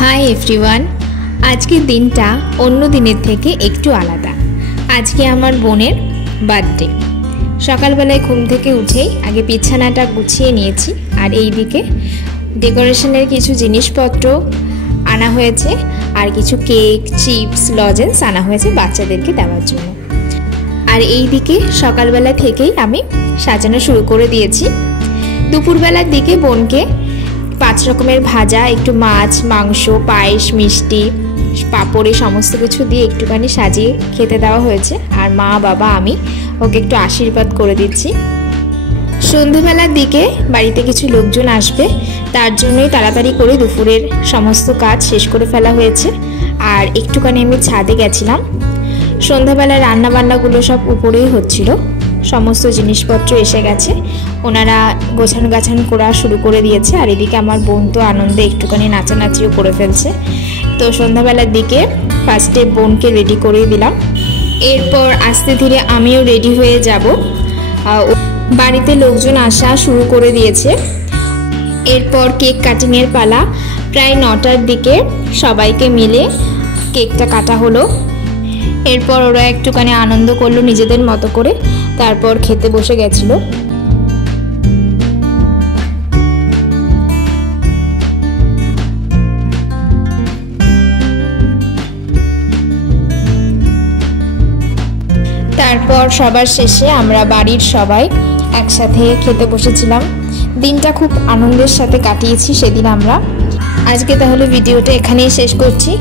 Hi everyone. আজকের দিনটা অন্য দিনের থেকে একটু আলাদা। আজকে আমার বোনের বার্থডে। সকালবেলায় ঘুম থেকে উঠেই আগে বিছানাটা গুছিয়ে নিয়েছি, আর এই দিকে ডেকোরেশনের কিছু জিনিসপত্র আনা হয়েছে, আর কিছু কেক, চিপস, লজেন্স আনা হয়েছে বাচ্চাদেরকে দেওয়ার জন্য। আর এই দিকে সকালবেলা থেকেই আমি সাজানো শুরু করে দিয়েছি। দুপুরবেলার দিকে বোনকে 5 রকমের ভাজা, একটু মাছ, মাংস, পায়েস, মিষ্টি, পাঁপড়ে সমস্ত কিছু দিয়ে একটুখানি সাজিয়ে খেতে দেওয়া হয়েছে। আর মা, বাবা, আমি ওকে একটু আশীর্বাদ করে দিচ্ছি। সন্ধ্যেবেলার দিকে বাড়িতে কিছু লোকজন আসবে, তার জন্যই তাড়াতাড়ি করে দুপুরের সমস্ত কাজ শেষ করে ফেলা হয়েছে। আর একটুখানি আমি ছাদে গেছিলাম। সন্ধ্যাবেলায় রান্নাবান্নাগুলো সব উপরেই হচ্ছিল, সমস্ত জিনিসপত্র এসে গেছে, ওনারা গোছানো গাছানো করা শুরু করে দিয়েছে। আর এদিকে আমার বোন তো আনন্দে একটুখানি নাচানাচিও করে ফেলছে। তো সন্ধ্যাবেলার দিকে ফার্স্টে বোনকে রেডি করে দিলাম, এরপর আস্তে ধীরে আমিও রেডি হয়ে যাব। বাড়িতে লোকজন আসা শুরু করে দিয়েছে। এরপর কেক কাটিংয়ের পালা। প্রায় 9টার দিকে সবাইকে মিলে কেকটা কাটা হলো। এরপর ওরা একটুখানি আনন্দ করলো নিজেদের মতো করে, তারপর খেতে বসে গেছিল। তারপর সবার শেষে আমরা বাড়ির সবাই একসাথে খেতে বসেছিলাম। দিনটা খুব আনন্দের সাথে কাটিয়েছি সেদিন আমরা। আজকে তাহলে ভিডিওটা এখানেই শেষ করছি।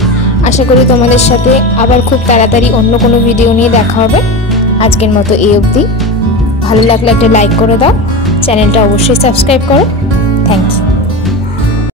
আশা করি তোমাদের সাথে আবার খুব তাড়াতাড়ি অন্য কোনো ভিডিও নিয়ে দেখা হবে। আজকের মতো এই অবধি। ভালো লাগলে একটা লাইক করে দাও, চ্যানেলটা অবশ্যই সাবস্ক্রাইব করো। Thank you.